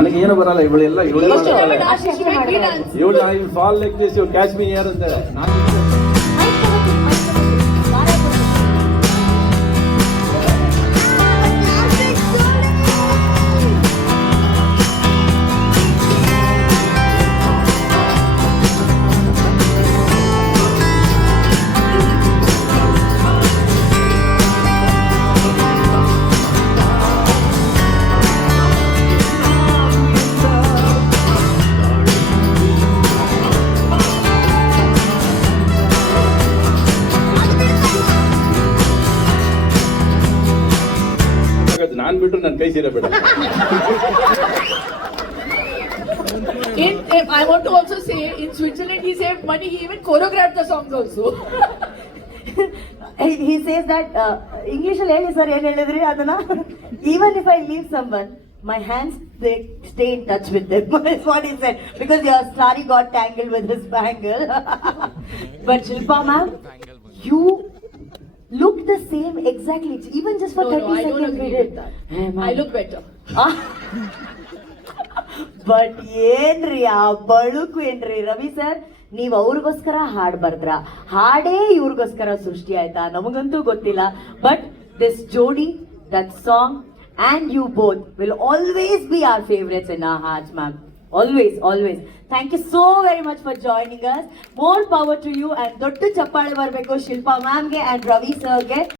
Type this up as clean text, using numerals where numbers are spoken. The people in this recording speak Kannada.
ನನಗೇನು ಬರಲ್ಲ, ಇವಳೆಲ್ಲ ಇವಳೆಲ್ಲ dance. ಇವಳು I will fall like this, you catch me here ಅಂತಾರೆ. ನಾನು ನಾನ್ ಬಿಟ್ಟು ನನ್ನ ಕೈ ಸೀರೆ ಬೇಡ. I want to also say, in Switzerland he saved money, he even choreographed the songs also. He says that English ಅಲ್ಲಿ ಹೇಳಿ ಸರ್ ಏನ್ ಹೇಳಿದ್ರಿ ಅದನ್ನ, even if I leave someone, my hands they stay in touch with them. That's what he said, because your sari got tangled with his bangle. But Shilpa ma'am, you look the same exactly, even just for 30 I don't seconds. agree with that. Hey, ma'am. I look better. But ಏನ್ರಿ ಆ ಬಳುಕು ಏನ್ರಿ ರವಿ ಸರ್, ನೀವ್ ಅವ್ರಿಗೋಸ್ಕರ ಹಾಡ್ ಬರ್ದ್ರ, ಹಾಡೇ ಇವ್ರಿಗೋಸ್ಕರ ಸೃಷ್ಟಿ ಆಯ್ತಾ ನಮಗಂತೂ ಗೊತ್ತಿಲ್ಲ. ಬಟ್ ದಿಸ್ ಜೋಡಿ, that song and you both will always be our favorites in our hearts, ma'am. Always, always. Thank you so very much for joining us. More power to you, and ದೊಡ್ಡ ಚಪ್ಪಾಳೆ ಬರಬೇಕು ಶಿಲ್ಪಾ ಮ್ಯಾಮ್ಗೆ and ರವಿ ಸರ್ಗೆ.